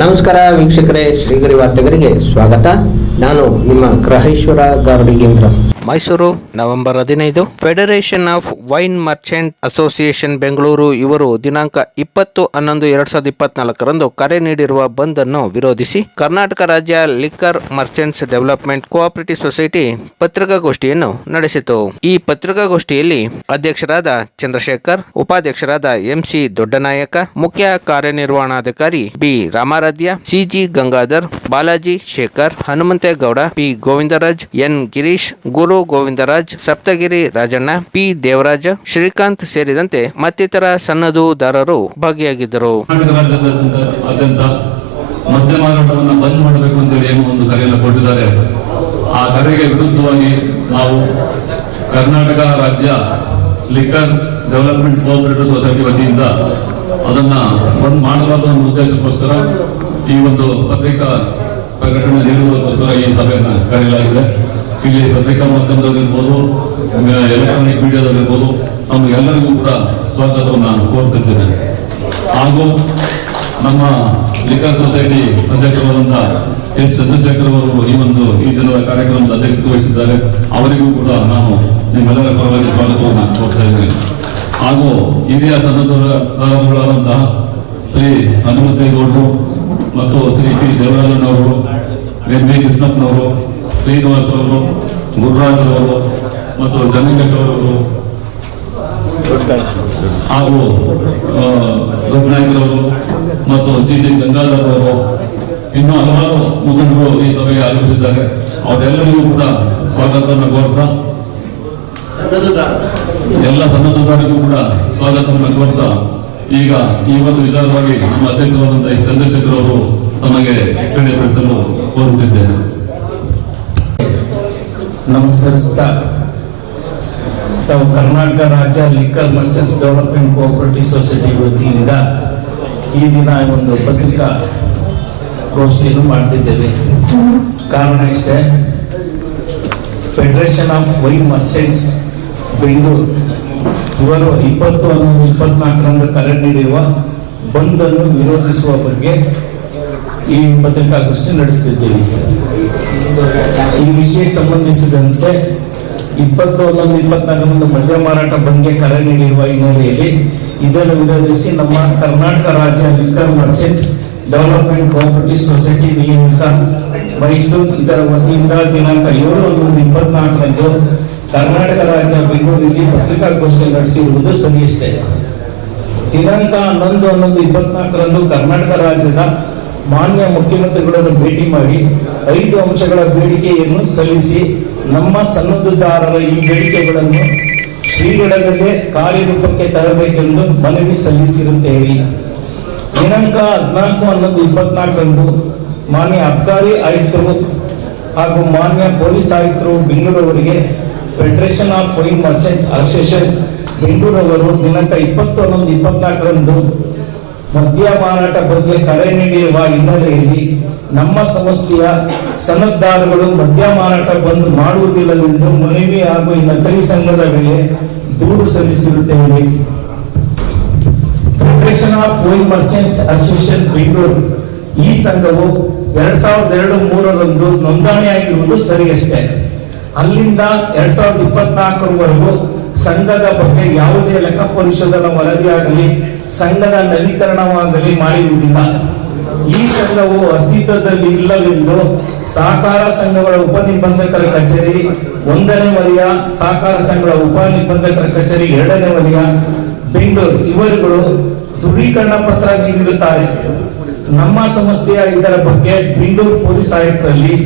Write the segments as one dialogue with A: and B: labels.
A: ನಮಸ್ಕಾರ ವೀಕ್ಷಕರೇ, ಶ್ರೀಗರಿ ವಾರ್ತೆಗರಿಗೆ ಸ್ವಾಗತ. ನಾನು ನಿಮ್ಮ ಗ್ರಹೇಶ್ವರ ಗಾರ್ಡಿಗೇಂದ್ರ
B: ಮೈಸೂರು, ನವೆಂಬರ್ ಹದಿನೈದು. Federation of wine merchant association Bengaluru. ಇವರು ದಿನಾಂಕ ಇಪ್ಪತ್ತು ಹನ್ನೊಂದು ಎರಡ್ ಸಾವಿರದ ಇಪ್ಪತ್ನಾಲ್ಕರಂದು ಕರೆ ನೀಡಿರುವ ಬಂದ್ ಅನ್ನು ವಿರೋಧಿಸಿ ಕರ್ನಾಟಕ ರಾಜ್ಯ liquor merchants development cooperative society ಪತ್ರಿಕಾಗೋಷ್ಠಿಯನ್ನು ನಡೆಸಿತು. ಈ ಪತ್ರಿಕಾಗೋಷ್ಠಿಯಲ್ಲಿ ಅಧ್ಯಕ್ಷರಾದ ಚಂದ್ರಶೇಖರ್, ಉಪಾಧ್ಯಕ್ಷರಾದ ಎಂಸಿ ದೊಡ್ಡನಾಯಕ, ಮುಖ್ಯ ಕಾರ್ಯನಿರ್ವಹಣಾಧಿಕಾರಿ B Ramaradhya CG Gangadhar, Balaji Shekhar, Hanumanthegowda, P. Govindaraj, N. Girish, Guru Govindaraj, Saptagiri Rajanna, P. Devaraj, Srikanth ಸೇರಿದಂತೆ ಮತ್ತಿತರ ಸನ್ನದುದಾರರು ಭಾಗಿಯಾಗಿದ್ದರು.
C: ಮದ್ಯ ಮಾರಾಟವನ್ನು ಬಂದ್ ಮಾಡಬೇಕು ಅಂತೇಳಿ ಏನು ಒಂದು ಕರೆಯನ್ನು ಕೊಟ್ಟಿದ್ದಾರೆ. ಆ ಕರೆಗೆ ವಿರುದ್ಧವಾಗಿ ನಾವು ಕರ್ನಾಟಕ ರಾಜ್ಯ ಲಿಕ್ಕರ್ ಡೆವಲಪ್ಮೆಂಟ್ ಕೋಆಪರೇಟಿವ್ ಸೊಸೈಟಿ ವತಿಯಿಂದ ಅದನ್ನ ಬಂದ್ ಮಾಡಬಾರದು ಅನ್ನೋ ಉದ್ದೇಶಕ್ಕೋಸ್ಕರ ಈ ಒಂದು ಪತ್ರಿಕಾ ಪ್ರಕಟಣೆ ನೀಡುವುದಕ್ಕೋಸ್ಕರ ಈ ಸಭೆಯನ್ನು ಕರೆಯಲಾಗಿದೆ. ಇಲ್ಲಿ ಪತ್ರಿಕಾ ಮಾಧ್ಯಮದಲ್ಲಿರ್ಬೋದು ಎಲೆಕ್ಟ್ರಾನಿಕ್ ಮೀಡಿಯಾದಲ್ಲಿರ್ಬೋದು, ನಮಗೆಲ್ಲರಿಗೂ ಕೂಡ ಸ್ವಾಗತವನ್ನು ಕೋರ್ತಿದ್ದೇನೆ. ಹಾಗೂ ನಮ್ಮ ಲಿಕರ್ ಸೊಸೈಟಿ ಅಧ್ಯಕ್ಷರಾದಂತಹ ಎಸ್ ಚಂದ್ರಶೇಖರ್ ಅವರು ಈ ಒಂದು ಈ ದಿನದ ಕಾರ್ಯಕ್ರಮದ ಅಧ್ಯಕ್ಷತೆ ವಹಿಸಿದ್ದಾರೆ. ಅವರಿಗೂ ಕೂಡ ನಾನು ನಿಮ್ಮೆಲ್ಲರ ಪರವಾಗಿ ಸ್ವಾಗತವನ್ನು ಕೋರ್ತಾ ಇದ್ದೇನೆ. ಹಾಗೂ ಹಿರಿಯ ಸದಸ್ಯರಾದಂತಹ ಶ್ರೀ ಹನುಮಂತೇಗೌಡರು ಮತ್ತು ಶ್ರೀ ಪಿ. ದೇವರಾಜನವರು, ಎನ್. ವಿ. ಕೃಷ್ಣಪ್ಪನವರು, ಶ್ರೀನಿವಾಸ್ ಅವರು ಗುರುರಾಜರವರು ಮತ್ತು ಜನ್ನಿಂಗೇಶ್ವರವರು ಹಾಗೂ ದೊಡ್ಡನಾಯಕರವರು ಮತ್ತು ಸಿ. ಸಿ. ಗಂಗಾಧರ್ ಅವರು. ಇನ್ನು ಹಲವಾರು ಮುಖಂಡರು ಈ ಸಭೆಗೆ ಆಗಮಿಸಿದ್ದಾರೆ. ಅವರೆಲ್ಲರಿಗೂ ಕೂಡ ಸ್ವಾಗತವನ್ನು ಕೋರ್ತಾ ಎಲ್ಲ ಸನ್ನದ್ಧರಿಗೂ ಕೂಡ ಸ್ವಾಗತವನ್ನು ಕೋರ್ತಾ ಈಗ ಈ ಒಂದು ವಿಚಾರವಾಗಿ ನಮ್ಮ ಅಧ್ಯಕ್ಷರಾದಂತಹ ಈ ಚಂದ್ರಶೇಖರ್ ಅವರು ತಮಗೆ ಕಡೆಪಡಿಸಲು ಕೋರುತ್ತಿದ್ದೇನೆ.
D: ನಮಸ್ಕರಿಸ್ತಾ ತಾವು ಕರ್ನಾಟಕ ರಾಜ್ಯ liquor merchants development cooperative society ವತಿಯಿಂದ ಈ ದಿನ ಒಂದು ಪತ್ರಿಕಾ ಗೋಷ್ಠಿಯನ್ನು ಮಾಡ್ತಿದ್ದೇವೆ. ಕಾರಣ ಇಷ್ಟೇ. Federation of wine merchants Bengaluru ಇವರು ಇಪ್ಪತ್ತು ಹನ್ನೊಂದು ಇಪ್ಪತ್ನಾಲ್ಕರಂದು ಕರೆ ನೀಡಿರುವ ಬಂದನ್ನು ವಿರೋಧಿಸುವ ಬಗ್ಗೆ ಈ ಪತ್ರಿಕಾಗೋಷ್ಠಿ ನಡೆಸುತ್ತಿದ್ದೇನೆ ಈ ವಿಷಯಕ್ಕೆ ಸಂಬಂಧಿಸಿದಂತೆ ಇಪ್ಪತ್ತು ಹನ್ನೊಂದು ಇಪ್ಪತ್ನಾಲ್ಕರಂದು ಮದ್ಯ ಮಾರಾಟ ಬಂದ್ಗೆ ಕರೆ ನೀಡಿರುವ ಹಿನ್ನೆಲೆಯಲ್ಲಿ ಇದನ್ನು ವಿರೋಧಿಸಿ ನಮ್ಮ ಕರ್ನಾಟಕ ರಾಜ್ಯ liquor merchant development cooperative society ನಿಯಮಿತ ಮೈಸೂರು ಇದರ ವತಿಯಿಂದ ದಿನಾಂಕ ಏಳು ಹನ್ನೊಂದು ಇಪ್ಪತ್ನಾಲ್ಕರಂದು ಕರ್ನಾಟಕ ರಾಜ್ಯ ಬೆಂಗಳೂರಿನಲ್ಲಿ ಪತ್ರಿಕಾಗೋಷ್ಠಿ ನಡೆಸಿರುವುದು ಸರಿಯಷ್ಟೇ ದಿನಾಂಕ ಹನ್ನೊಂದು ಹನ್ನೊಂದು ಇಪ್ಪತ್ನಾಲ್ಕರಂದು ಕರ್ನಾಟಕ ರಾಜ್ಯದ ಮಾನ್ಯ ಮುಖ್ಯಮಂತ್ರಿಗಳನ್ನು ಭೇಟಿ ಮಾಡಿ ಐದು ಅಂಶಗಳ ಬೇಡಿಕೆಯನ್ನು ಸಲ್ಲಿಸಿ ನಮ್ಮ ಸನ್ನದ್ಧದಾರರ ಈ ಬೇಡಿಕೆಗಳನ್ನು ಶ್ರೀಗಡದಲ್ಲೇ ಕಾರ್ಯರೂಪಕ್ಕೆ ತರಬೇಕೆಂದು ಮನವಿ ಸಲ್ಲಿಸಿರುತ್ತೇವೆ. ದಿನಾಂಕ ಹದಿನಾಲ್ಕು ಹನ್ನೊಂದು ಇಪ್ಪತ್ನಾಲ್ಕರಂದು ಮಾನ್ಯ ಅಬ್ಕಾರಿ ಆಯುಕ್ತರು ಹಾಗೂ ಮಾನ್ಯ ಪೊಲೀಸ್ ಆಯುಕ್ತರು ಬೆಂಗಳೂರವರಿಗೆ federation of foreign merchant association ಬೆಂಗಳೂರವರು ದಿನಾಂಕ ಇಪ್ಪತ್ತು ಹನ್ನೊಂದು ಇಪ್ಪತ್ನಾಲ್ಕರಂದು ಮದ್ಯ ಮಾರಾಟ ಬಗ್ಗೆ ಕರೆ ನೀಡಿರುವ ಹಿನ್ನೆಲೆಯಲ್ಲಿ ನಮ್ಮ ಸಂಸ್ಥೆಯ ಸನ್ನದ್ಧಾರಗಳು ಮದ್ಯ ಮಾರಾಟ ಬಂದ್ ಮಾಡುವುದಿಲ್ಲವೆಂದು ಮನವಿ ಹಾಗೂ ಈ ನಕಲಿ ಸಂಘದ ಮೇಲೆ ದೂರು ಸಲ್ಲಿಸಿರುತ್ತೇವೆ. Federation of wine merchants association Bengaluru ಈ ಸಂಘವು ಎರಡ್ ಸಾವಿರದ ಎರಡು ಮೂರರಂದು ನೋಂದಣಿಯಾಗಿರುವುದು ಸರಿಯಷ್ಟೇ ಅಲ್ಲಿಂದ ಎರಡ್ ಸಾವಿರದ ಇಪ್ಪತ್ನಾಲ್ಕರವರೆಗೂ ಸಂಘದ ಬಗ್ಗೆ ಯಾವುದೇ ಲೆಕ್ಕ ಪರಿಶೋಧನಾ ವರದಿಯಾಗಲಿ, ಸಂಘದ ನವೀಕರಣವಾಗಲಿ ಮಾಡಿರುವುದಿಲ್ಲ. ಈ ಸಂಘವು ಅಸ್ತಿತ್ವದಲ್ಲಿ ಇಲ್ಲವೆಂದು ಸಹಕಾರ ಸಂಘಗಳ ಉಪನಿಬಂಧಕರ ಕಚೇರಿ ಒಂದನೇ ವಲಯ, ಸಹಕಾರ ಸಂಘಗಳ ಉಪ ನಿಬಂಧಕರ ಕಚೇರಿ ಎರಡನೇ ವಲಯ, ಬೆಂಗಳೂರು. ಇವರುಗಳು ದೃಢೀಕರಣ ಪತ್ರ ನೀಡಿರುತ್ತಾರೆ. ನಮ್ಮ ಸಂಸ್ಥೆಯ ಇದರ ಬಗ್ಗೆ ಬೆಂಗಳೂರು ಪೊಲೀಸ್ ಆಯುಕ್ತರಲ್ಲಿ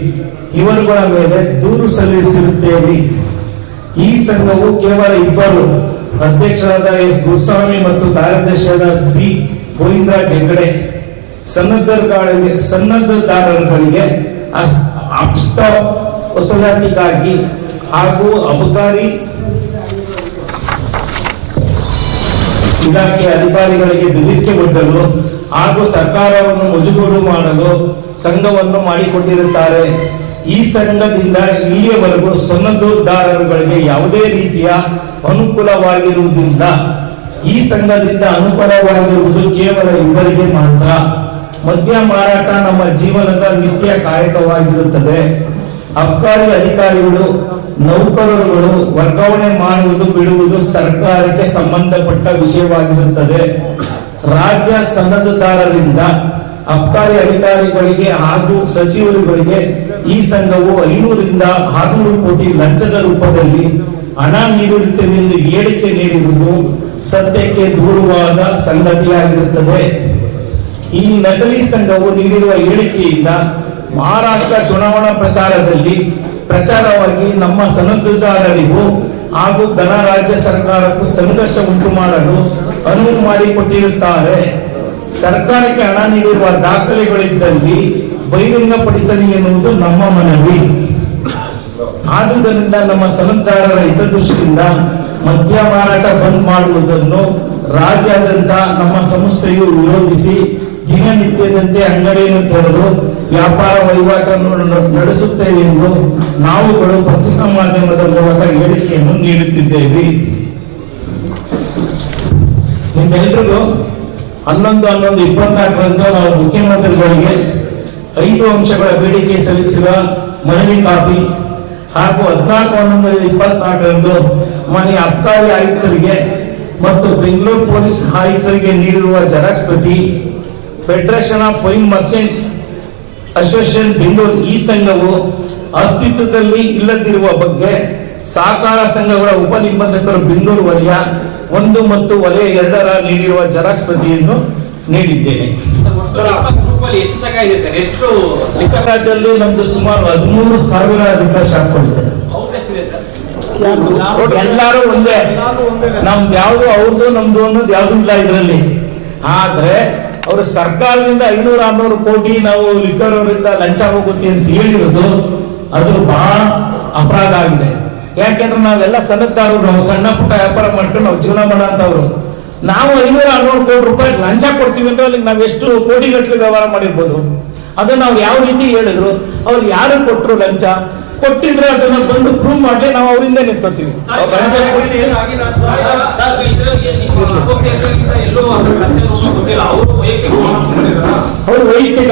D: ಇವರುಗಳ ಮೇಲೆ ದೂರು ಸಲ್ಲಿಸಿರುತ್ತೇವೆ ಈ ಸಂಘವು ಕೇವಲ ಇಬ್ಬರು, ಅಧ್ಯಕ್ಷರಾದ ಎಸ್. ಗುರುಸ್ವಾಮಿ ಮತ್ತು ಕಾರ್ಯದರ್ಶಿಯಾದ ಬಿ ಗೋವಿಂದರಾಜ್ ಹೆಗಡೆ ಸನ್ನದ್ಧಗಳಿಗೆ ಸನ್ನದ್ಧದಾರರುಗಳಿಗೆ ಅಷ್ಟ ವಸೂಲಾತಿಗಾಗಿ ಹಾಗೂ ಅಬಕಾರಿ ಇಲಾಖೆ ಅಧಿಕಾರಿಗಳಿಗೆ ಬೆದರಿಕೆ ಒಡ್ಡಲು ಹಾಗೂ ಸರ್ಕಾರವನ್ನು ಮುಜುಗೂಡು ಮಾಡಲು ಸಂಘವನ್ನು ಮಾಡಿಕೊಂಡಿರುತ್ತಾರೆ. ಈ ಸಂಘದಿಂದ ಇಲ್ಲಿಯವರೆಗೂ ಸನ್ನದ್ದುದಾರರುಗಳಿಗೆ ಯಾವುದೇ ರೀತಿಯ ಅನುಕೂಲವಾಗಿರುವುದಿಲ್ಲ. ಈ ಸಂಘದಿಂದ ಅನುಕೂಲವಾಗಿರುವುದು ಕೇವಲ ಇವರಿಗೆ ಮಾತ್ರ. ಮದ್ಯ ಮಾರಾಟ ನಮ್ಮ ಜೀವನದ ನಿತ್ಯ ಕಾಯಕವಾಗಿರುತ್ತದೆ. ಅಬ್ಕಾರಿ ಅಧಿಕಾರಿಗಳು, ನೌಕರರುಗಳು ವರ್ಗಾವಣೆ ಮಾಡುವುದು ಬಿಡುವುದು ಸರ್ಕಾರಕ್ಕೆ ಸಂಬಂಧಪಟ್ಟ ವಿಷಯವಾಗಿರುತ್ತದೆ. ರಾಜ್ಯ ಸನ್ನದ್ಧದಾರರಿಂದ ಅಬ್ಕಾರಿ ಅಧಿಕಾರಿಗಳಿಗೆ ಹಾಗೂ ಸಚಿವರುಗಳಿಗೆ ಈ ಸಂಘವು ಐನೂರಿಂದ ಆರುನೂರು ಕೋಟಿ ಲಂಚದ ರೂಪದಲ್ಲಿ ಹಣ ನೀಡಿರುತ್ತೇವೆ ಎಂದು ಹೇಳಿಕೆ ನೀಡಿರುವುದು ಸತ್ಯಕ್ಕೆ ದೂರವಾದ ಸಂಗತಿಯಾಗಿರುತ್ತದೆ. ಈ ನಕಲಿ ಸಂಘವು ನೀಡಿರುವ ಹೇಳಿಕೆಯಿಂದ ಮಹಾರಾಷ್ಟ್ರ ಚುನಾವಣಾ ಪ್ರಚಾರದಲ್ಲಿ ಪ್ರಚಾರವಾಗಿ ನಮ್ಮ ಸನ್ನದ್ಧದಾರರಿಗೂ ಹಾಗೂ ಗಣರಾಜ್ಯ ರಾಜ್ಯ ಸರ್ಕಾರಕ್ಕೂ ಸಂಘರ್ಷ ಉಂಟು ಮಾಡಲು ಅನುವು ಮಾಡಿಕೊಟ್ಟಿರುತ್ತಾರೆ. ಸರ್ಕಾರಕ್ಕೆ ಹಣ ನೀಡಿರುವ ದಾಖಲೆಗಳಿದ್ದಲ್ಲಿ ಬಹಿರಂಗಪಡಿಸಲಿ ಎನ್ನುವುದು ನಮ್ಮ ಮನವಿ. ಆದುದರಿಂದ ನಮ್ಮ ಸನ್ನದ್ಧಾರರ ಹಿತದೃಷ್ಟಿಯಿಂದ ಮದ್ಯ ಮಾರಾಟ ಬಂದ್ ಮಾಡುವುದನ್ನು ರಾಜ್ಯಾದ್ಯಂತ ನಮ್ಮ ಸಂಸ್ಥೆಯು ವಿರೋಧಿಸಿ ದಿನನಿತ್ಯದಂತೆ ಅಂಗಡಿಯನ್ನು ತೆರೆದು ವ್ಯಾಪಾರ ವಹಿವಾಟನ್ನು ನಡೆಸುತ್ತೇವೆ ಎಂದು ನಾವುಗಳು ಪತ್ರಿಕಾ ಮಾಧ್ಯಮದ ಮೂಲಕ ಹೇಳಿಕೆಯನ್ನು ನೀಡುತ್ತಿದ್ದೇವೆ. ನಿಮ್ಮೆಲ್ಲರಿಗೂ ಹನ್ನೊಂದು ಹನ್ನೊಂದು ಇಪ್ಪತ್ನಾಲ್ಕರಂದು ನಾವು ಮುಖ್ಯಮಂತ್ರಿಗಳಿಗೆ ಐದು ಅಂಶಗಳ ಬೇಡಿಕೆ ಸಲ್ಲಿಸಿರುವ ಮನವಿ ಕಾಪಿ ಹಾಗೂ ಹದಿನಾಲ್ಕು ಹನ್ನೊಂದು ಇಪ್ಪತ್ನಾಲ್ಕರಂದು ಮನೆ ಅಬ್ಕಾರಿ ಆಯುಕ್ತರಿಗೆ ಮತ್ತು ಬೆಂಗಳೂರು ಪೊಲೀಸ್ ಆಯುಕ್ತರಿಗೆ ನೀಡಿರುವ ಜೆರಾಕ್ಸ್ ಪ್ರತಿ federation of fine merchants association Bengaluru ಈ ಸಂಘವು ಅಸ್ತಿತ್ವದಲ್ಲಿ ಇಲ್ಲದಿರುವ ಬಗ್ಗೆ ಸಹಕಾರ ಸಂಘಗಳ ಉಪ ನಿಬಂಧಕರು ಬೆಂಗಳೂರು ವಲಯ ಒಂದು ಮತ್ತು ವಲಯ ಎರಡರ ನೀಡಿರುವ ಜೆರಾಕ್ಸ್ ಪ್ರತಿಯನ್ನು ನೀಡಿದ್ದೇನೆ. ರಾಜ್ಯದಲ್ಲಿ ನಮ್ದು ಸುಮಾರು ಹದಿಮೂರು ಸಾವಿರ ಅಧಿಕ ಶಾಪ್ಗಳಿದೆ
E: ಎಲ್ಲಾರು
D: ಎಲ್ಲರೂ ಒಂದೇ. ನಮ್ದು ಯಾವ್ದು ಅವ್ರದ್ದು, ನಮ್ದು ಅನ್ನೋದು ಯಾವ್ದು ಇಲ್ಲ ಇದರಲ್ಲಿ. ಆದ್ರೆ ಅವರು ಸರ್ಕಾರದಿಂದ ಐನೂರ, ಆರ್ನೂರು ಕೋಟಿ ನಾವು ಲಿಕ್ಕರ್ ಲಂಚ ಹೋಗುತ್ತೆ ಅಂತ ಹೇಳಿರೋದು, ಅದು ಬಹಳ ಅಪರಾಧ ಆಗಿದೆ. ಯಾಕೆಂದ್ರೆ ನಾವೆಲ್ಲ ಸನ್ನದ್ಧಾರರು, ನಾವು ಸಣ್ಣ ಪುಟ್ಟ ವ್ಯಾಪಾರ ಮಾಡ್ಕೊಂಡು ನಾವು ಜೀವನ ಮಾಡೋಂಥವ್ರು. ನಾವು ಐನೂರ ಆರ್ನೂರು ಕೋಟಿ ರೂಪಾಯಿ ಲಂಚ ಕೊಡ್ತೀವಿ ಅಂದ್ರೆ ಅಲ್ಲಿಗೆ ನಾವು ಎಷ್ಟು ಕೋಟಿಗಟ್ಟಲೆ ವ್ಯವಹಾರ ಮಾಡಿರ್ಬೋದು ಅದನ್ನ ಅವ್ರು ಯಾವ ರೀತಿ ಹೇಳಿದ್ರು ಅವ್ರು ಯಾರು ಕೊಟ್ಟರು ಲಂಚ ಕೊಟ್ಟಿದ್ರೆ ಅದನ್ನ ಬಂದು ಪ್ರೂವ್ ಮಾಡಿ ನಾವು ಅವರಿಂದ ನಿಂತ್ಕೊತೀವಿ ಅವ್ರು
E: ವೈಯಕ್ತಿಕ ಮಾಡಿದಾರ
D: ಅವ್ರು ವೈಯಕ್ತಿಕ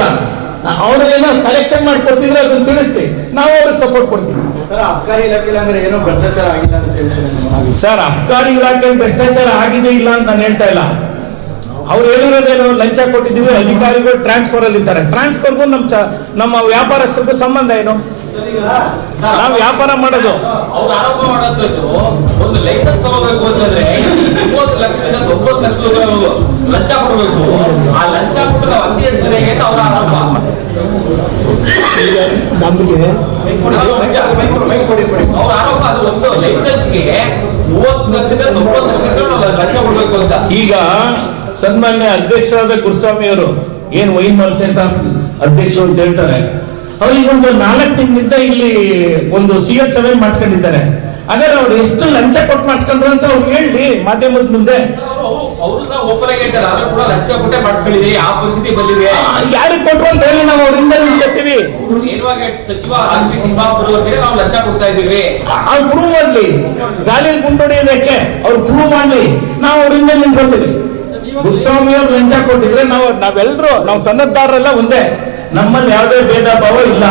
D: ಅವ್ರು ಏನೋ ಕಲೆಕ್ಷನ್ ಮಾಡಿ ಕೊಟ್ಟಿದ್ರೆ ಅದನ್ನ ತಿಳಿಸ್ತೀವಿ ನಾವು ಅವ್ರಿಗೆ ಸಪೋರ್ಟ್ ಕೊಡ್ತೀವಿ
E: ಸರ್ ಅಬ್ಕಾರಿ ಇಲಾಖೆ ಅಂದ್ರೆ ಏನೋ ಭ್ರಷ್ಟಾಚಾರ ಆಗಿಲ್ಲ ಅಂತ ಹೇಳ್ತಾರೆ
D: ಸರ್ ಅಬ್ಕಾರಿ ಇಲಾಖೆ ಭ್ರಷ್ಟಾಚಾರ ಆಗಿದೆ ಇಲ್ಲ ಅಂತ ನಾನು ಹೇಳ್ತಾ ಇಲ್ಲ. ಅವ್ರು ಹೇಳಿರೋದೇನು ಲಂಚ ಕೊಟ್ಟಿದ್ದೀವಿ ಅಧಿಕಾರಿಗಳು ಟ್ರಾನ್ಸ್ಫರ್ ಅಲ್ಲಿ ಇರ್ತಾರೆ ಟ್ರಾನ್ಸ್ಫರ್ಗೂ ನಮ್ಮ ಚ- ನಮ್ಮ ವ್ಯಾಪಾರಸ್ಥರಿಗೂ ಸಂಬಂಧ ಏನು? ನಾವು ವ್ಯಾಪಾರ ಮಾಡೋದು.
E: ಅವ್ರು ಆರೋಪ ಮಾಡೋದು ಒಂದು ಲೈಸೆನ್ಸ್ ತಗೋಬೇಕು ಅಂತಂದ್ರೆ ಮೂವತ್ತು ಲಕ್ಷದಿಂದ ತೊಂಬತ್ತು ಲಕ್ಷ ರೂಪಾಯಿ ಲಂಚ ಕೊಡಬೇಕು. ಆ ಲಂಚ ಕೊಟ್ಟು ನಾವು ಅಂಗಡಿ ಅಂತ ಅವ್ರ ಆರೋಪ
D: ನಮಗೆ
E: ಅವ್ರ ಆರೋಪ ಅದು ಒಂದು ಲೈಸೆನ್ಸ್ಗೆ ಮೂವತ್ತು ಲಕ್ಷದ ತೊಂಬತ್ತು ಲಕ್ಷ ಲಂಚ ಕೊಡಬೇಕು ಅಂತ.
D: ಈಗ ಸನ್ಮಾನ್ಯ ಅಧ್ಯಕ್ಷರಾದ ಗುರುಸ್ವಾಮಿ ಅವರು ಏನ್ ವೈನ್ ಅಂತ ಅಧ್ಯಕ್ಷ ಅಧ್ಯಕ್ಷರು ಅಂತ ಹೇಳ್ತಾರೆ. ಅವ್ರು ಈಗ ಒಂದು ನಾಲ್ಕು ತಿಂಗಳಿಂದ ಇಲ್ಲಿ ಒಂದು ಸಿ ಎಲ್ ಸೆವೆನ್ ಮಾಡಿಸ್ಕೊಂಡಿದ್ದಾರೆ. ಹಾಗಾದ್ರೆ ಅವ್ರು ಎಷ್ಟು ಲಂಚ ಕೊಟ್ಟು ಮಾಡ್ಸ್ಕೊಂಡ್ರು ಅಂತ ಅವ್ರು ಹೇಳಿ ಮಾಧ್ಯಮದ ಮುಂದೆ.
E: ಅವರು ಸಹ ಓಪನ್ ಹೇಳ್ತಾರೆ ಆದ್ರೂ ಕೂಡ ಲಂಚ ಕೊಟ್ಟೆ ಮಾಡಿಸ್ಕೊಂಡಿದೆ ಆ ಪರಿಸ್ಥಿತಿ ಬಂದಿದೆ.
D: ಯಾರಿಗೆ ಕೊಟ್ರು ಅಂತ ಹೇಳಿ ನಾವು ಅವರಿಂದ ನಿಂತ್ಕೊತೀವಿ
E: ನೇರವಾಗಿ ಸಚಿವ ಆರ್ಪಿ ತಿಮ್ಮಾಪುರ ಅವರಿಗೆ ನಾವು ಲಂಚ ಕೊಡ್ತಾ ಇದ್ದೀವಿ.
D: ಅವ್ರು ಪ್ರೂವ್ ಮಾಡ್ಲಿ. ಗಾಳಿಯಲ್ಲಿ ಗುಂಡೊಡೆಯೋದಕ್ಕೆ ಅವ್ರು ಪ್ರೂವ್ ಮಾಡ್ಲಿ. ನಾವು ಅವರಿಂದ ನಿಂತ್ಕೊತೀವಿ. ಗುರುಸ್ವಾಮಿ ಅವ್ರು ಲಂಚ ಕೊಟ್ಟಿದ್ರೆ ನಾವು ನಾವೆಲ್ಲರೂ ನಾವು ಸನ್ನದ್ಧಾರರೆಲ್ಲ ಒಂದೇ. ನಮ್ಮಲ್ಲಿ ಯಾವುದೇ ಭೇದ ಭಾವ ಇಲ್ಲ.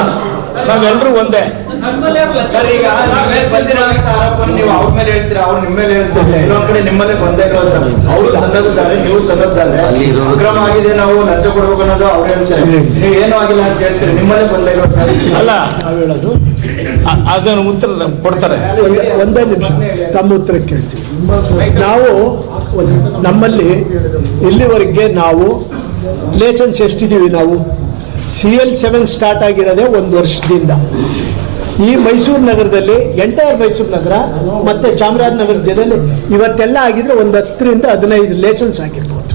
D: ನಾವೆಲ್ಲರೂ ಒಂದೇ.
E: ಸರ್ ಈಗ ನೀವು ಅವ್ರ ಮೇಲೆ ಹೇಳ್ತೀರಾ? ಅವ್ರು ನಿಮ್ಮ ಮೇಲೆ ಹೇಳ್ತಾರೆ? ಇನ್ನೊಂದ್ ಕಡೆ ನಿಮ್ಮಲ್ಲೇ ಬಂದೇ ಸರ್ ಅವರು ಸನ್ನದ್ಧಾರೆ ನೀವು ಸನ್ನದ್ಧಾರೆ ಅಕ್ರಮ ಆಗಿದೆ ನಾವು ಲಂಚ ಕೊಡ್ಬೇಕು ಅನ್ನೋದು ಅವ್ರು ಹೇಳ್ತಾರೆ. ನೀವು ಏನೂ ಆಗಿಲ್ಲ ಅಂತ ಹೇಳ್ತೀರಿ? ನಿಮ್ಮಲ್ಲೇ ಬಂದೇ ಸರ್
D: ಅಲ್ಲ ಹೇಳೋದು ಅದನ್ನು ಉತ್ತರ ಕೊಡ್ತಾರೆ.
F: ಒಂದೇ ಒಂದೇ ನಿಮಿಷ. ತಮ್ಮ ಉತ್ತರ ಕೇಳ್ತೀವಿ ನಾವು ನಮ್ಮಲ್ಲಿ ಇಲ್ಲಿವರೆಗೆ ನಾವು ಲೈಸೆನ್ಸ್ ಎಷ್ಟಿದ್ದೀವಿ ನಾವು? ಸಿ ಎಲ್ ಸೆವೆನ್ ಸ್ಟಾರ್ಟ್ ಆಗಿರೋದೇ ಒಂದು ವರ್ಷದಿಂದ. ಈ ಮೈಸೂರು ನಗರದಲ್ಲಿ, ಎಂಟೈರ್ ಮೈಸೂರು ನಗರ ಮತ್ತೆ ಚಾಮರಾಜನಗರ ಜಿಲ್ಲೆಯಲ್ಲಿ ಇವತ್ತೆಲ್ಲ ಆಗಿದ್ರೆ ಒಂದು ಹತ್ತರಿಂದ ಹದಿನೈದು ಲೇಸನ್ಸ್ ಆಗಿರ್ಬೋದು.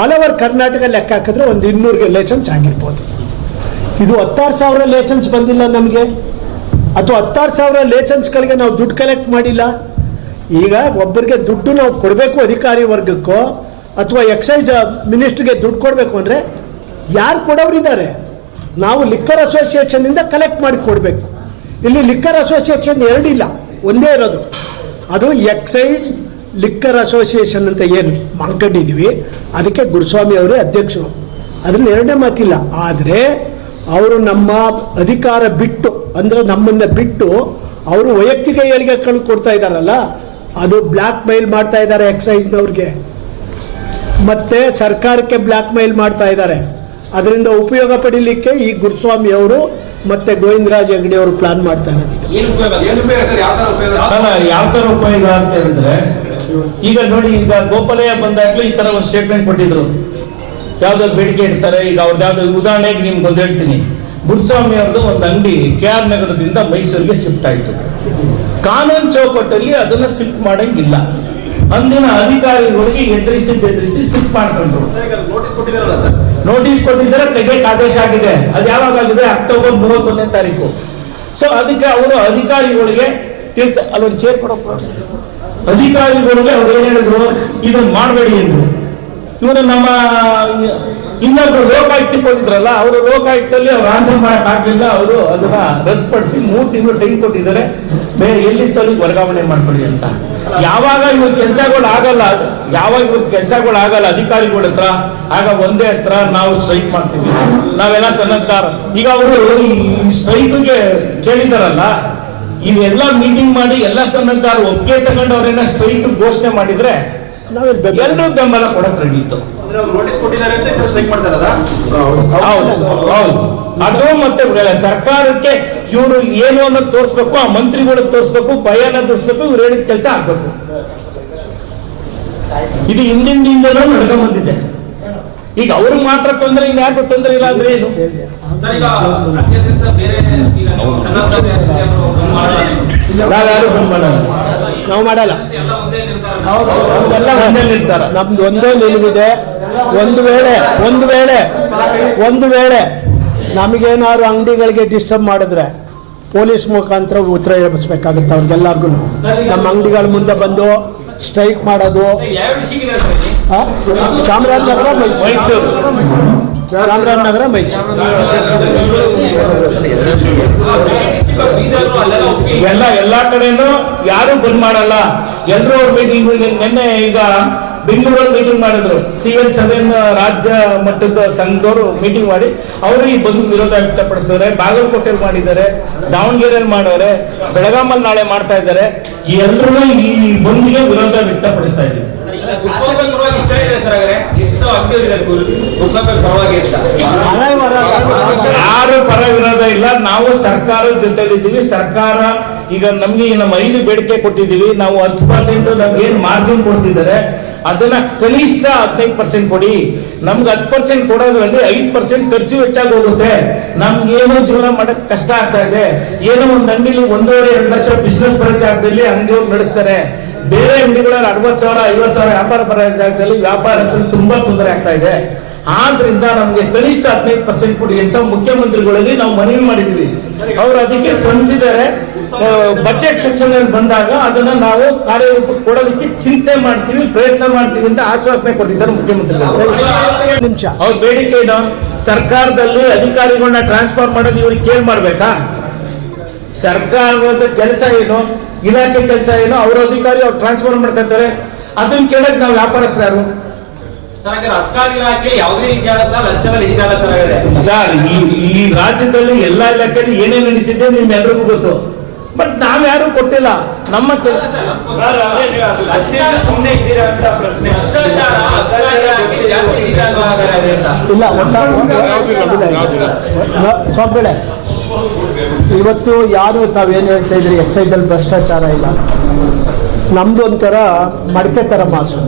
F: ಆಲ್ ಓವರ್ ಕರ್ನಾಟಕ ಲೆಕ್ಕ ಹಾಕಿದ್ರೆ ಒಂದು ಇನ್ನೂರಿಗೆ ಲೇಸನ್ಸ್ ಆಗಿರ್ಬೋದು. ಇದು ಹತ್ತಾರು ಸಾವಿರ ಲೈಸೆನ್ಸ್ ಬಂದಿಲ್ಲ ನಮಗೆ. ಅಥವಾ ಹತ್ತಾರು ಸಾವಿರ ಲೈಸೆನ್ಸ್ಗಳಿಗೆ ನಾವು ದುಡ್ಡು ಕಲೆಕ್ಟ್ ಮಾಡಿಲ್ಲ. ಈಗ ಒಬ್ಬರಿಗೆ ದುಡ್ಡು ನಾವು ಕೊಡಬೇಕು ಅಧಿಕಾರಿ ವರ್ಗಕ್ಕೋ, ಅಥವಾ ಎಕ್ಸೈಸ್ ಮಿನಿಸ್ಟ್ರಿಗೆ ದುಡ್ಡು ಕೊಡಬೇಕು ಅಂದರೆ ಯಾರು ಕೊಡೋರಿದ್ದಾರೆ? ನಾವು ಲಿಕ್ಕರ್ ಅಸೋಸಿಯೇಷನ್ನಿಂದ ಕಲೆಕ್ಟ್ ಮಾಡಿ ಕೊಡಬೇಕು. ಇಲ್ಲಿ ಲಿಕ್ಕರ್ ಅಸೋಸಿಯೇಷನ್ ಎರಡಿಲ್ಲ ಒಂದೇ ಇರೋದು. ಅದು ಎಕ್ಸೈಸ್ ಲಿಕ್ಕರ್ ಅಸೋಸಿಯೇಷನ್ ಅಂತ ಏನು ಮಾಡ್ಕೊಂಡಿದ್ದೀವಿ ಅದಕ್ಕೆ ಗುರುಸ್ವಾಮಿ ಅವರೇ ಅಧ್ಯಕ್ಷರು. ಅದ್ರಲ್ಲಿ ಎರಡನೇ ಮಾತಿಲ್ಲ, ಆದರೆ ಅವರು ನಮ್ಮ ಅಧಿಕಾರ ಬಿಟ್ಟು, ಅಂದರೆ ನಮ್ಮನ್ನು ಬಿಟ್ಟು ಅವರು ವೈಯಕ್ತಿಕ ಹೇಳಿಕೆಗಳು ಕೊಡ್ತಾ ಇದ್ದಾರಲ್ಲ, ಅದು ಬ್ಲ್ಯಾಕ್ ಮೈಲ್ ಮಾಡ್ತಾ ಇದ್ದಾರೆ ಎಕ್ಸೈಸ್ನವ್ರಿಗೆ ಮತ್ತೆ ಸರ್ಕಾರಕ್ಕೆ ಬ್ಲ್ಯಾಕ್ ಮೈಲ್ ಮಾಡ್ತಾ ಇದ್ದಾರೆ. ಅದರಿಂದ ಉಪಯೋಗ ಪಡಿಲಿಕ್ಕೆ ಈ ಗುರುಸ್ವಾಮಿ ಅವರು ಮತ್ತೆ ಗೋವಿಂದರಾಜ್ ಹೆಗಡೆ ಅವರು ಪ್ಲಾನ್ ಮಾಡ್ತಾ ಇರೋದು
D: ಯಾವ ತರ ಉಪಯೋಗ? ಅಂತ ಹೇಳಿದ್ರೆ ಈಗ ನೋಡಿ ಈಗ ಗೋಪಾಲಯ್ಯ ಬಂದಾಗ್ಲೂ ಈ ತರ ಒಂದು ಸ್ಟೇಟ್ಮೆಂಟ್ ಕೊಟ್ಟಿದ್ರು. ಯಾವ್ದಾದ್ರು ಬೇಡಿಕೆ ಇಡ್ತಾರೆ ಈಗ ಅವ್ರದ್ದು ಯಾವ್ದಾದ್ರು ಉದಾಹರಣೆಗೆ ನಿಮ್ಗೆ ಒಂದು ಹೇಳ್ತೀನಿ. ಗುರುಸ್ವಾಮಿ ಅವ್ರದ್ದು ಒಂದು ಅಂಗಡಿ ಕೆ ಆರ್ ನಗರದಿಂದ ಮೈಸೂರಿಗೆ ಶಿಫ್ಟ್ ಆಯ್ತು. ಕಾನೂನು ಚೌಕಟ್ಟಲ್ಲಿ ಅದನ್ನ ಶಿಫ್ಟ್ ಮಾಡಂಗಿಲ್ಲ. ಅಂದಿನ ಅಧಿಕಾರಿಗಳಿಗೆ ಎದುರಿಸಿ ಬೆದರಿಸಿ ಶಿಫ್ಟ್ ಮಾಡ್ಕೊಂಡ್ರು. ನೋಟಿಸ್ ಕೊಟ್ಟಿದ್ದಾರೆ ತೆಗೆಯಕ್ಕೆ ಆದೇಶ ಆಗಿದೆ. ಅದು ಯಾವಾಗ ಆಗಿದೆ? ಅಕ್ಟೋಬರ್ ಮೂವತ್ತೊಂದನೇ ತಾರೀಕು. ಸೊ ಅದಕ್ಕೆ ಅವರು ಅಧಿಕಾರಿಗಳಿಗೆ ತಿಳಿಸ ಅಲ್ಲೊಂದು ಚೇರ್ ಕೊಡ ಅಧಿಕಾರಿಗಳಿಗೆ ಅವ್ರು ಏನ್ ಹೇಳಿದ್ರು? ಇದನ್ನ ಮಾಡಬೇಡಿ ಎಂದ್ರು ಇವರು ನಮ್ಮ, ಇನ್ನೊಬ್ರು ಲೋಕಾಯುಕ್ತಕ್ಕೆ ಹೋಗಿದ್ರಲ್ಲ ಅವರು ಲೋಕಾಯುಕ್ತಲ್ಲಿ ಅವ್ರು ಆನ್ಸರ್ ಮಾಡಕ್ ಆಗ್ಲಿಲ್ಲ. ಅವರು ಅದನ್ನ ರದ್ದುಪಡಿಸಿ ಮೂರು ತಿಂಗಳು ಟೈಮ್ ಕೊಟ್ಟಿದ್ದಾರೆ. ಬೇರೆ ಎಲ್ಲಿತ್ತು ಅಲ್ಲಿ ವರ್ಗಾವಣೆ ಮಾಡ್ಕೊಳ್ಳಿ ಅಂತ. ಯಾವಾಗ ಇವ್ರ ಕೆಲಸಗಳು ಆಗಲ್ಲ ಯಾವಾಗ ಇವ್ರ ಕೆಲಸಗಳು ಆಗಲ್ಲ ಅಧಿಕಾರಿಗಳ ಹತ್ರ ಆಗ ಒಂದೇ ಅಸ್ತ್ರ ನಾವು ಸ್ಟ್ರೈಕ್ ಮಾಡ್ತೀವಿ. ನಾವೆಲ್ಲ ಚೆನ್ನಾಗ್ತಾರ ಈಗ ಅವರು ಈ ಸ್ಟ್ರೈಕ್ಗೆ ಕೇಳಿದಾರಲ್ಲ ಇವೆಲ್ಲ ಮೀಟಿಂಗ್ ಮಾಡಿ ಎಲ್ಲ ಸನ್ನದ್ಧಾರ ಒಪ್ಪಿಗೆ ತಗೊಂಡು ಅವರೆಲ್ಲ ಸ್ಟ್ರೈಕ್ ಘೋಷಣೆ ಮಾಡಿದ್ರೆ
F: ನಾವೆಲ್ಲ ಬೆಂಬಲ
D: ಎಲ್ಲರೂ ಬೆಂಬಲ ಕೊಡಕ್ ರೆಡಿ ಇತ್ತು. ಹೌದು ಅದು ಮತ್ತೆ ಸರ್ಕಾರಕ್ಕೆ ಇವರು ಏನು ಅನ್ನೋದು ತೋರಿಸ್ಬೇಕು, ಆ ಮಂತ್ರಿಗಳು ತೋರಿಸ್ಬೇಕು, ಭಯನ ತೋರಿಸ್ಬೇಕು, ಇವ್ರು ಹೇಳಿದ ಕೆಲಸ ಆಗ್ಬೇಕು. ಇದು ಹಿಂದಿಂದಿಂದಲೂ ನಡ್ಕೊಂಡ್ ಬಂದಿದೆ. ಈಗ ಅವ್ರಿಗೆ ಮಾತ್ರ ತೊಂದರೆ ಇಲ್ಲ ಯಾಕೆ ತೊಂದರೆ ಇಲ್ಲ ಅಂದ್ರೆ ಏನು? ನಾವ್ಯಾರು ಬಂದ್ ಮಾಡಲ್ಲ.
F: ನಾವು ಮಾಡಲ್ಲ.
D: ಒಂದೇ ನಿರ್ತಾರ
F: ನಮ್ದು ಒಂದೇ ನಿಲುವಿದೆ. ಒಂದು ವೇಳೆ ಒಂದು ವೇಳೆ ಒಂದು ವೇಳೆ ನಮಗೇನಾದ್ರು ಅಂಗಡಿಗಳಿಗೆ ಡಿಸ್ಟರ್ಬ್ ಮಾಡಿದ್ರೆ ಪೊಲೀಸ್ ಮುಖಾಂತರ ಉತ್ತರ ಎಬ್ಬಿಸ್ಬೇಕಾಗುತ್ತೆ ಅವ್ರಿಗೆಲ್ಲರಿಗೂ ನಮ್ಮ ಅಂಗಡಿಗಳ ಮುಂದೆ ಬಂದು ಸ್ಟ್ರೈಕ್ ಮಾಡೋದು? ಚಾಮರಾಜನಗರ ಮೈಸೂರು. ಚಾಮರಾಜನಗರ ಮೈಸೂರು.
D: ಎಲ್ಲ ಎಲ್ಲಾ ಕಡೆನೂ ಯಾರು ಬಂದ್ ಮಾಡಲ್ಲ ಎಲ್ಲರೂ ಅವ್ರ ಮೀಟಿಂಗ್ ನಿನ್ನೆ ಈಗ ಬೆಂಗಳೂರಲ್ಲಿ ಮೀಟಿಂಗ್ ಮಾಡಿದ್ರು. ಸಿ ಎಲ್ ಸೆವೆನ್ ರಾಜ್ಯ ಮಟ್ಟದ ಸಂಘದವರು ಮೀಟಿಂಗ್ ಮಾಡಿ, ಅವರು ಈ ಬಂದ್ ವಿರೋಧ ವ್ಯಕ್ತಪಡಿಸಿದ್ದಾರೆ ಬಾಗಲಕೋಟೆಯಲ್ಲಿ ಮಾಡಿದ್ದಾರೆ ದಾವಣಗೆರೆಯಲ್ಲಿ ಮಾಡೋರೆ ಬೆಳಗಾಮಲ್ಲಿ ನಾಳೆ ಮಾಡ್ತಾ ಇದ್ದಾರೆ. ಎಲ್ಲರೂ ಈ ಬಂದ್ಗೆ ವಿರೋಧ ವ್ಯಕ್ತಪಡಿಸ್ತಾ ಇದ್ದೀವಿ. ಯಾರು ಪರ ವಿರೋಧ ಇಲ್ಲ, ನಾವು ಸರ್ಕಾರದ ಜೊತೆಲಿದ್ದೀವಿ. ಸರ್ಕಾರ ಈಗ ನಮ್ಗೆ ನಮ್ಮ ಐದು ಬೇಡಿಕೆ ಕೊಟ್ಟಿದ್ದೀವಿ. ನಾವು ಹತ್ತು ಪರ್ಸೆಂಟ್ ನಮ್ಗೆ ಏನ್ ಮಾರ್ಜಿನ್ ಕೊಡ್ತಿದ್ದಾರೆ, ಅದನ್ನ ಕನಿಷ್ಠ ಹದಿನೈದು ಪರ್ಸೆಂಟ್ ಕೊಡಿ. ನಮ್ಗೆ ಹತ್ತು ಪರ್ಸೆಂಟ್ ಕೊಡೋದ್ರಲ್ಲಿ ಐದು ಪರ್ಸೆಂಟ್ ಖರ್ಚು ಹೆಚ್ಚಾಗಿ ಹೋಗುತ್ತೆ. ನಮ್ಗೆ ಏನೋ ಜೀವನ ಮಾಡಕ್ ಕಷ್ಟ ಆಗ್ತಾ ಇದೆ. ಏನೋ ಒಂದು ಅಂಗಡಿಲಿ ಒಂದೂವರೆ, ಎರಡು ಲಕ್ಷ ಬಿಸ್ನೆಸ್ ಪ್ರಚಾರದಲ್ಲಿ ಅಂಗಡಿಯವ್ರು ನಡೆಸ್ತಾರೆ. ಬೇರೆ ಅಂಗಡಿಗಳಲ್ಲಿ ಅರವತ್ತು ಸಾವಿರ ಐವತ್ತು ಸಾವಿರ ವ್ಯಾಪಾರ ಬರೋ ಜಾಗದಲ್ಲಿ ವ್ಯಾಪಾರಸ್ಥರು ತುಂಬಾ ತೊಂದರೆ ಆಗ್ತಾ ಇದೆ. ಆದ್ರಿಂದ ನಮ್ಗೆ ಕನಿಷ್ಠ ಹದಿನೈದು ಪರ್ಸೆಂಟ್ ಕೊಡಿ ಅಂತ ಮುಖ್ಯಮಂತ್ರಿಗಳಲ್ಲಿ ನಾವು ಮನವಿ ಮಾಡಿದೀವಿ ಅವರು ಅದಕ್ಕೆ ಸ್ಪಂದಿಸಿದ್ದಾರೆ ಬಜೆಟ್ ಸೆಕ್ಷನ್ ಅಲ್ಲಿ ಬಂದಾಗ ಅದನ್ನ ನಾವು ಕಾರ್ಯರೂಪಕ್ಕೆ ಕೊಡೋದಕ್ಕೆ ಚಿಂತೆ ಮಾಡ್ತೀವಿ ಪ್ರಯತ್ನ ಮಾಡ್ತೀವಿ ಅಂತ ಆಶ್ವಾಸನೆ ಕೊಟ್ಟಿದ್ದಾರೆ ಮುಖ್ಯಮಂತ್ರಿಗಳು.
F: ನಿಮಿಷ.
D: ಅವ್ರ ಬೇಡಿಕೆ ಏನು? ಸರ್ಕಾರದಲ್ಲಿ ಅಧಿಕಾರಿಗಳನ್ನ ಟ್ರಾನ್ಸ್ಫರ್ ಮಾಡೋದು ಇವ್ರಿಗೆ ಕೇಳ್ ಮಾಡ್ಬೇಕಾ? ಸರ್ಕಾರದ ಕೆಲಸ ಏನು? ಇಲಾಖೆ ಕೆಲಸ ಏನೋ ಅವ್ರ ಅಧಿಕಾರಿ ಅವ್ರು ಟ್ರಾನ್ಸ್ಫರ್ ಮಾಡ್ತಾ ಇರ್ತಾರೆ ಅದನ್ನ ಕೇಳಕ್ ನಾವು ವ್ಯಾಪಾರಸ್ಥರು
E: ಸರ್
D: ಸರ್ ಈ ರಾಜ್ಯದಲ್ಲಿ ಎಲ್ಲಾ ಇಲಾಖೆಯಲ್ಲಿ ಏನೇನು ನಡೀತಿದೆ ನಿಮ್ ಎಲ್ರಿಗೂ ಗೊತ್ತು ಬಟ್ ನಾವ್ಯಾರು ಕೊಟ್ಟಿಲ್ಲ ನಮ್ಮ
F: ಇಲ್ಲ ಸ್ವಾಮಿಗಳೇ ಇವತ್ತು ಯಾರು ತಾವೇನು ಹೇಳ್ತಾ ಇದ್ರಿ ಎಕ್ಸೈಸಲ್ಲಿ ಭ್ರಷ್ಟಾಚಾರ ಇಲ್ಲ. ನಮ್ದು ಒಂಥರ ಮಡಕೆ ಥರ ಮಾಸು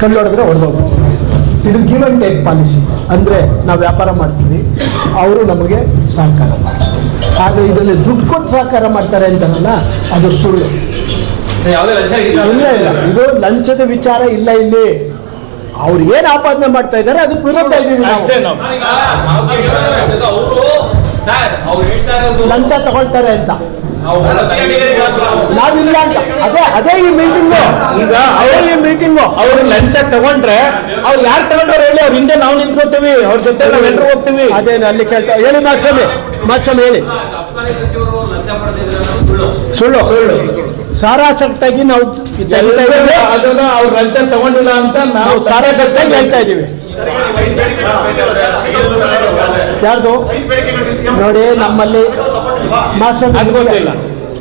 F: ಕಲ್ಲು ಹೊಡೆದ್ರೆ ಹೊಡೆದೋಗ್ಬಿಡ್ತೀವಿ ಇದು ಗಿವ್ ಅಂಡ್ ಟೇಕ್ ಪಾಲಿಸಿ ಅಂದರೆ ನಾವು ವ್ಯಾಪಾರ ಮಾಡ್ತೀವಿ ಅವರು ನಮಗೆ ಸಹಕಾರ ಮಾಡ್ತಾರೆ. ಆದರೆ ಇದರಲ್ಲಿ ದುಡ್ಡು ಕೊಟ್ಟು ಸಹಕಾರ ಮಾಡ್ತಾರೆ ಅಂತಾರಲ್ಲ ಅದು ಸುಳ್ಳು.
E: ಯಾವುದೇ ಲಂಚ ಹಿಡಿತಾ
F: ಇಲ್ಲ ಇಲ್ಲ. ಇದು ಲಂಚದ ವಿಚಾರ ಇಲ್ಲ ಇಲ್ಲಿ. ಅವ್ರು ಏನು ಆಪಾದನೆ ಮಾಡ್ತಾ ಇದ್ದಾರೆ ಅದಕ್ಕೆ ವಿರೋಧ ಇದೀವಿ
E: ಅವರು ಅವ್ರು
F: ಲಂಚ ತಗೊಳ್ತಾರೆ ಅಂತ.
E: ಅವ್ರು
F: ನಾವಿಲ್ಲ ಅಂತ. ಅದೇ ಅದೇ ಈ ಮೀಟಿಂಗ್
D: ಈಗ
F: ಅದೇ ಈ ಮೀಟಿಂಗು
D: ಅವ್ರು ಲಂಚ ತಗೊಂಡ್ರೆ ಅವ್ರು ಯಾರು ತಗೊಂಡವ್ರು ಹೇಳಿ? ಅವ್ರ ಹಿಂದೆ ನಾವು ನಿಂತ್ಕೋತೀವಿ. ಅವ್ರ ಜೊತೆ ನಾವೆಲ್ಲರೂ ಹೋಗ್ತೀವಿ.
F: ಅದೇನು ಅಲ್ಲಿ ಕೇಳ್ತಾ ಹೇಳಿ ಮಾಸ್ವಾಮಿ. ಮಾಸ್ವಾಮಿ ಹೇಳಿ.
E: ಸುಳ್ಳು.
F: ಸುಳ್ಳು. ಸಾರಾಸಕ್ತಾಗಿ ನಾವು ಇದೆಲ್ಲ.
D: ಅದನ್ನ ಅವ್ರು ಲಂಚ ತಗೊಂಡಿಲ್ಲ ಅಂತ ನಾವು
F: ಸಾರಾಸಕ್ತಾಗಿ ಹೇಳ್ತಾ ಇದ್ದೀವಿ. ಯಾರ್ದು? ನೋಡಿ ನಮ್ಮಲ್ಲಿ ಮಾಸ್ಟರ್
D: ಅದು ಗೊತ್ತಿಲ್ಲ.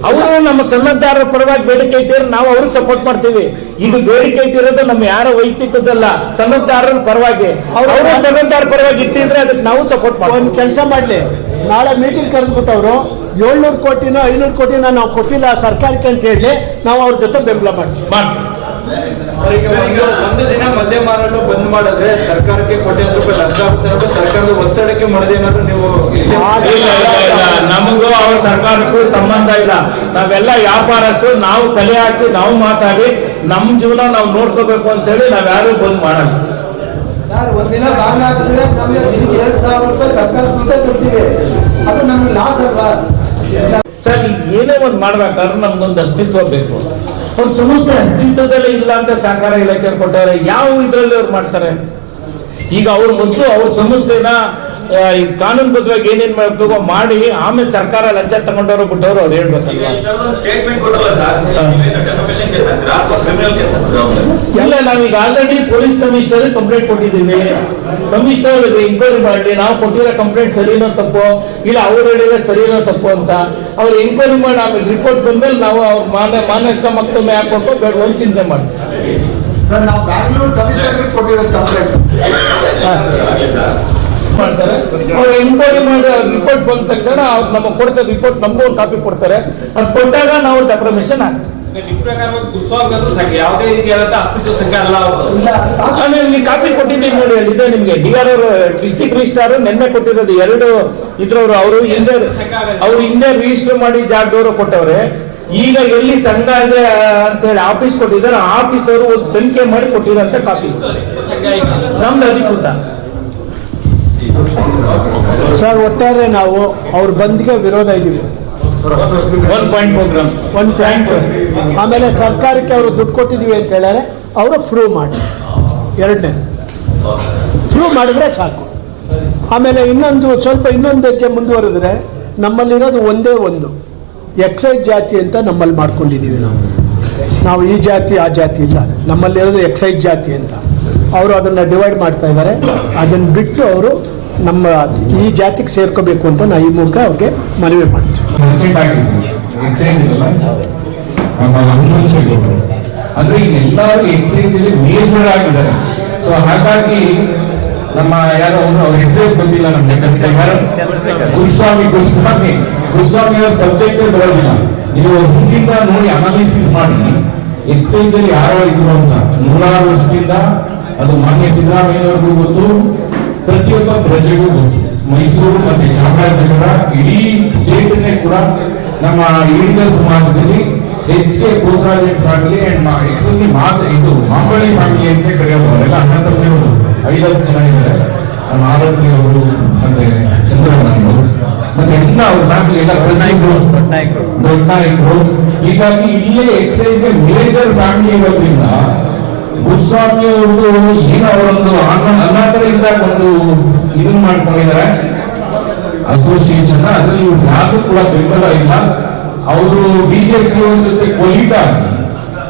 D: ಅವರು ನಮ್ಮ ಸನ್ನದ್ಧಾರರ ಪರವಾಗಿ ಬೇಡಿಕೆ ಇಟ್ಟಿರೋ ನಾವು ಅವ್ರಿಗೆ ಸಪೋರ್ಟ್ ಮಾಡ್ತೀವಿ. ಇದು ಬೇಡಿಕೆ ಇಟ್ಟಿರೋದು ನಮ್ಮ ಯಾರ ವೈಯಕ್ತಿಕದಲ್ಲ ಸನ್ನದ್ಧಾರರ ಪರವಾಗಿ. ಅವರು ಸನ್ನದ್ಧಾರ ಪರವಾಗಿ ಇಟ್ಟಿದ್ರೆ ಅದಕ್ಕೆ ನಾವು ಸಪೋರ್ಟ್
F: ಒಂದು ಕೆಲಸ ಮಾಡಲಿ. ನಾಳೆ ಮೀಟಿಂಗ್ ಕರೆದ್ಬಿಟ್ಟವರು ಏಳ್ನೂರು ಕೋಟಿನೋ ಐನೂರು ಕೋಟಿನೋ ನಾವು ಕೊಟ್ಟಿಲ್ಲ ಸರ್ಕಾರಕ್ಕೆ ಅಂತ ಹೇಳಿ ನಾವು ಅವ್ರ ಜೊತೆ ಬೆಂಬಲ ಮಾಡ್ತೀವಿ.
D: ಮಾಡ್ತೀವಿ.
E: ಒಂದು ದಿನ ಮದ್ಯ ಮಾರಾಟ ಬಂದ್ ಮಾಡಿದ್ರೆ ಸರ್ಕಾರಕ್ಕೆ ಕೋಟ್ಯಾಂತರ ರೂಪಾಯಿ ನಷ್ಟ ಆಗುತ್ತೆ ಅನ್ನೋದು ಸರ್ಕಾರದ ಒತ್ತಡಕ್ಕೆ ಮಾಡದೇನಾದ್ರೂ ನೀವು.
D: ನಮಗೂ ಅವ್ರ ಸರ್ಕಾರಕ್ಕೂ ಸಂಬಂಧ ಇಲ್ಲ. ನಾವೆಲ್ಲ ವ್ಯಾಪಾರಸ್ಥರು ನಾವು ತಲೆ ಹಾಕಿ ನಾವು ಮಾತಾಡಿ ನಮ್ಮ ಜೀವನ ನಾವು ನೋಡ್ಕೋಬೇಕು ಅಂತೇಳಿ ನಾವ್ ಯಾರು ಬಂದ್ ಮಾಡಲ್ಲ.
E: ಸರ್ ಒಂದಿನ ದಾನ ಹಾಕಿದ್ರೆ ನಮಗೆ ಎರಡ್ ಸಾವಿರ ರೂಪಾಯಿ ಸರ್ಕಾರ ಸುತ್ತ ಕೊಡ್ತೀವಿ. ಅದು ನಮ್ಗೆ ಲಾಸ್ ಅಲ್ವಾ?
D: ಸರ್ ಈಗ ಏನೇ ಒಂದು ಮಾಡ್ಬೇಕಾದ್ರೆ ನಮ್ಗೊಂದು ಅಸ್ತಿತ್ವ ಬೇಕು. ಅವ್ರ ಸಂಸ್ಥೆ ಅಸ್ತಿತ್ವದಲ್ಲೇ ಇಲ್ಲ ಅಂತ ಸಹಕಾರ ಇಲಾಖೆ ಕೊಟ್ಟಾರೆ ಯಾವ ಇದರಲ್ಲಿ ಅವ್ರು ಮಾಡ್ತಾರೆ? ಈಗ ಅವ್ರ ಮೊದಲು ಅವ್ರ ಸಂಸ್ಥೆನ ಈ ಕಾನೂನು ಕಾನೂನುಬದ್ಧವಾಗಿ ಏನೇನ್ ಮಾಡ್ಕೋ ಮಾಡಿ ಆಮೇಲೆ ಸರ್ಕಾರ ಲಂಚ ತಗೊಂಡವ್ರು ಬಿಟ್ಟವ್ರು ಅವ್ರು ಹೇಳ್ಬೇಕಲ್ವಾ? ಇಲ್ಲ ನಾವೀಗ ಆಲ್ರೆಡಿ ಪೊಲೀಸ್ ಕಮಿಷನರ್ ಕಂಪ್ಲೇಂಟ್ ಕೊಟ್ಟಿದ್ದೀವಿ. ಕಮಿಷನರ್ ಎಂಕ್ವೈರಿ ಮಾಡಲಿ ನಾವು ಕೊಟ್ಟಿರೋ ಕಂಪ್ಲೇಂಟ್ ಸರಿನೋ ತಪ್ಪು ಇಲ್ಲ ಅವ್ರು ಹೇಳಿದ್ರೆ ಸರಿನೋ ತಪ್ಪು ಅಂತ. ಅವ್ರು ಎಂಕ್ವೈರಿ ಮಾಡಿ ಆಮೇಲೆ ರಿಪೋರ್ಟ್ ಬಂದ್ಮೇಲೆ ನಾವು ಅವ್ರ ಮಾನ ಮಾನಷ್ಟ ಮತ್ತೊಮ್ಮೆ ಹಾಕೊಟ್ಟು ಬೇಡ ಒಂದು ಚಿಂತೆ ಮಾಡ್ತೀವಿ.
G: ಸರ್ ನಾವು ಬ್ಯಾಂಗ್ಳೂರ್ ಕಮಿಷನರ್ ಕೊಟ್ಟಿರೋ ಕಂಪ್ಲೇಂಟ್
D: ಮಾಡ್ತಾರೆ ಅವ್ರು ಎನ್ಕ್ವೈರಿ ಮಾಡಿ ರಿಪೋರ್ಟ್ ಬಂದ ತಕ್ಷಣ ಅವ್ರು ನಮಗೆ ಕೊಡ್ತಾರೆ ರಿಪೋರ್ಟ್ ನಮಗೂ ಒಂದು ಕಾಪಿ ಕೊಡ್ತಾರೆ ಅದು ಕೊಟ್ಟಾಗ ನಾವು ಡೆಪ್ರಮಿಷನ್ ಆಗ್ತದೆ ಇಲ್ಲಿ ಕಾಪಿ ಕೊಟ್ಟಿದ್ದೀವಿ ನೋಡಿ ಅಲ್ಲಿ ಇದೆ ನಿಮ್ಗೆ ಡಿ ಆರ್ ಅವರು ಡಿಸ್ಟಿಕ್ ರಿಜಿಸ್ಟ್ರಾರ್ ನಿನ್ನೆ ಕೊಟ್ಟಿರೋದು ಎರಡು ಇದ್ರವ್ರು ಅವರು ಹಿಂದೆ ಅವ್ರು ಹಿಂದೆ ರಿಜಿಸ್ಟರ್ ಮಾಡಿ ಜಾಗದವರು ಕೊಟ್ಟವ್ರೆ ಈಗ ಎಲ್ಲಿ ಸಂಘ ಇದೆ ಅಂತ ಹೇಳಿ ಆಫೀಸ್ ಕೊಟ್ಟಿದ್ದಾರೆ ಆಫೀಸ್ ಅವರು ಒಂದು ತನಿಖೆ ಮಾಡಿ ಕೊಟ್ಟಿರೋಂತ ಕಾಪಿ ನಮ್ದು ಅಧಿಕೃತ
F: ಸರ್ ಒಟ್ಟಾರೆ ನಾವು ಅವ್ರ ಬಂದ್ಗೆ ವಿರೋಧ ಇದ್ದೀವಿ.
D: One point program
F: one point ಆಮೇಲೆ ಸರ್ಕಾರಕ್ಕೆ ಅವರು ದುಡ್ಡು ಕೊಟ್ಟಿದ್ದೀವಿ ಅಂತ ಹೇಳಿದ್ರೆ ಅವರು ಪ್ರೂವ್ ಮಾಡಿ. ಎರಡನೇ. ಪ್ರೂವ್ ಮಾಡಿದ್ರೆ ಸಾಕು. ಆಮೇಲೆ ಇನ್ನೊಂದು ಸ್ವಲ್ಪ ಇನ್ನೊಂದು ಹೆಜ್ಜೆ ಮುಂದುವರೆದ್ರೆ ನಮ್ಮಲ್ಲಿರೋದು ಒಂದೇ ಒಂದು. ಎಕ್ಸೈಸ್ ಜಾತಿ ಅಂತ ನಮ್ಮಲ್ಲಿ ಮಾಡ್ಕೊಂಡಿದ್ದೀವಿ ನಾವು. ನಾವು ಈ ಜಾತಿ ಆ ಜಾತಿ ಇಲ್ಲ. ನಮ್ಮಲ್ಲಿರೋದು ಎಕ್ಸೈಸ್ ಜಾತಿ ಅಂತ. ಅವರು ಅದನ್ನು ಡಿವೈಡ್ ಮಾಡ್ತಾ ಇದ್ದಾರೆ. ಅದನ್ನು ಬಿಟ್ಟು ಅವರು ನಮ್ಮ ಈ ಜಾತಿಗೆ ಸೇರ್ಕೋಬೇಕು ಅಂತ ನಾ ಈ ಮೂಲಕ ಅವ್ರಿಗೆ ಮನವಿ ಮಾಡ್ತೀವಿ.
G: ಅಂದ್ರೆ ಎಲ್ಲರೂ ಸೊ ಹಾಗಾಗಿ ನಮ್ಮ ಯಾರೋ ಅವರು ಹೆಸರೇ ಗೊತ್ತಿಲ್ಲ ನಮ್ಗೆ? ಗುರುಸ್ವಾಮಿ ಗುರುಸ್ವಾಮಿ. ಗುರುಸ್ವಾಮಿ ಅವ್ರ ಸಬ್ಜೆಕ್ಟ್ ಬರೋದಿಲ್ಲ. ನೀವು ಹಿಂದಿಂದ ನೋಡಿ ಅನಾಲಿಸಿಸ್ ಮಾಡಿ. ಎಕ್ಸೈಜ್ ಅಲ್ಲಿ ಯಾರು ಇದ್ರು ಅಂತ. ನೂರಾರು ವರ್ಷದಿಂದ ಅದು ಮಾನ್ಯ ಸಿದ್ದರಾಮಯ್ಯವ್ರಿಗೂ ಗೊತ್ತು. ಪ್ರತಿಯೊಬ್ಬ ಪ್ರಜೆಗೂ ಗೊತ್ತು. ಮೈಸೂರು ಮತ್ತೆ ಚಾಮರಾಜನಗರ ಇಡೀ ಸ್ಟೇಟ್ ಕೂಡ ನಮ್ಮ ಈಡಿಗ ಸಮಾಜದಲ್ಲಿ H K Kodraj family and extremely ಮಾತ ಇದು ಮಾಂಬಳಿ ಫ್ಯಾಮಿಲಿ ಅಂತ ಕರೆಯೋದು ಅವರೆಲ್ಲ ಅಣ್ಣ ತಮ್ಮರು ಐದತ್ತು ಜನ ಇದ್ದಾರೆ. ನಮ್ಮ ಆರಾಧ್ರಿ ಅವರು ಮತ್ತೆ ಚಂದ್ರಮಣಿ ಮತ್ತೆ ಎಲ್ಲ ಅವ್ರ ಫ್ಯಾಮಿಲಿ ಎಲ್ಲ ದೊಡ್ಡ ನಾಯಕರು ಹೀಗಾಗಿ ಇಲ್ಲೇ ಎಕ್ಸೈಸ್ ಮೇಜರ್ ಫ್ಯಾಮಿಲಿ ಇರೋದ್ರಿಂದ ಗುರುಸ್ವಾಮಿ ಅವರು ಏನು ಅವರೊಂದು ಅನಾಥರೈಸ್ ಆಗಿ ಒಂದು ಇದನ್ನ ಮಾಡ್ಕೊಂಡಿದ್ದಾರೆ. ಅಸೋಸಿಯೇಷನ್ ಅದ್ರಲ್ಲಿ ಇವ್ರು ಯಾರು ಕೂಡ ಇಲ್ಲ. ಅವರು ಬಿಜೆಪಿ ಅವ್ರ ಜೊತೆ ಕೊಲಿಟ್ ಆಗಿ,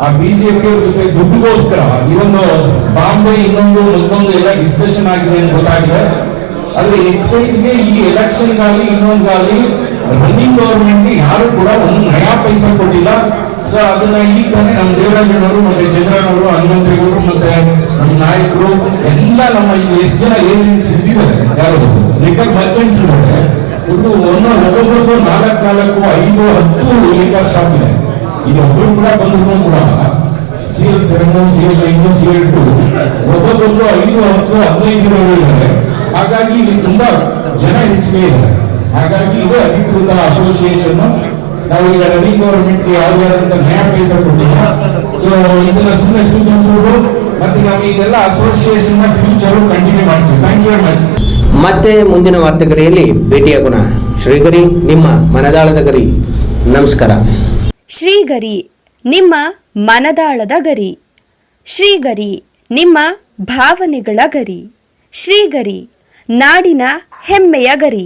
G: ಆ ಬಿಜೆಪಿ ಅವ್ರ ಜೊತೆ ದುಡ್ಡುಗೋಸ್ಕರ ಇವೊಂದು ಬಾಂಬೆ ಇನ್ನೊಂದು ಮತ್ತೊಂದು ಎಲ್ಲ ಡಿಸ್ಕಷನ್ ಆಗಿದೆ ಅಂತ ಗೊತ್ತಾಗಿದೆ. ಆದ್ರೆ ಎಕ್ಸೈಟ್ಗೆ ಈ ಎಲೆಕ್ಷನ್ಗಾಗಲಿ ಇನ್ನೊಂದಾಗಲಿ ರನ್ನಿಂಗ್ ಗವರ್ಮೆಂಟ್ ಯಾರು ಕೂಡ ಒಂದು ನಯಾ ಪೈಸಾ ಕೊಟ್ಟಿಲ್ಲ. ಸೊ ಅದನ್ನ ಈಗ ತಾನೇ ನಮ್ಮ ದೇವರಾಜನವರು ಮತ್ತೆ ಚಂದ್ರನವರು ಹನುಮಂತ್ರಿಗಳು ಮತ್ತೆ ನಮ್ಮ ನಾಯಕರು, ಎಲ್ಲ ನಮ್ಮ ಇಲ್ಲಿ ಎಷ್ಟು ಜನ ಏನೇನು ಇದ್ದಿದ್ದಾರೆ ಯಾರು? ಲಿಕರ್ ಮರ್ಚೆಂಟ್ಸ್ ಇದ್ದಾರೆ. ಒಂದು ಒಂದು ಒಬ್ಬೊಬ್ಬರದ್ದು ನಾಲ್ಕು ನಾಲ್ಕು, ಐದು, ಹತ್ತು ಲಿಕರ್ ಶಾಪ್ ಇದೆ. ಇಲ್ಲಿ ಒಬ್ಬರು ಕೂಡ ಬಂದ್ರು ಕೂಡ C L seven C L nine C L two ಒಬ್ಬೊಬ್ಬರು ಐದು, ಹತ್ತು, ಹದಿನೈದು ಇರೋರು ಇದ್ದಾರೆ. ಹಾಗಾಗಿ ಇಲ್ಲಿ ತುಂಬಾ ಜನ ಹೆಚ್ಚಿಗೆ ಇದ್ದಾರೆ. ಹಾಗಾಗಿ ಇದು ಅಧಿಕೃತ ಅಸೋಸಿಯೇಷನ್ ನಾವು ಈಗ ರನ್ನಿಂಗ್ ಗವರ್ಮೆಂಟ್ ಯಾವುದೇ ಆದಂತ ನ್ಯಾಯ ಪೈಸಾ ಕೊಟ್ಟಿಲ್ಲ ಸೊ ಇದನ್ನ ಸುಮ್ಮನೆ ಸೂಚಿಸುವುದು ಮತ್ತೆ ನಾವು ಇದೆಲ್ಲ ಅಸೋಸಿಯೇಷನ್ ಫ್ಯೂಚರ್ ಕಂಟಿನ್ಯೂ ಮಾಡ್ತೀವಿ. ಥ್ಯಾಂಕ್ ಯು ವೆರಿ ಮಚ್
A: ಮತ್ತೆ ಮುಂದಿನ ವಾರ್ತೆಗರಿಯಲ್ಲಿ ಭೇಟಿಯಾಗೋಣ ಶ್ರೀಗರಿ ನಿಮ್ಮ ಮನದಾಳದ ಗರಿ. ನಮಸ್ಕಾರ.
H: ಶ್ರೀಗರಿ ನಿಮ್ಮ ಮನದಾಳದ ಗರಿ. ಶ್ರೀಗರಿ ನಿಮ್ಮ ಭಾವನೆಗಳ ಗರಿ. ಶ್ರೀಗರಿ ನಾಡಿನ ಹೆಮ್ಮೆಯ ಗರಿ.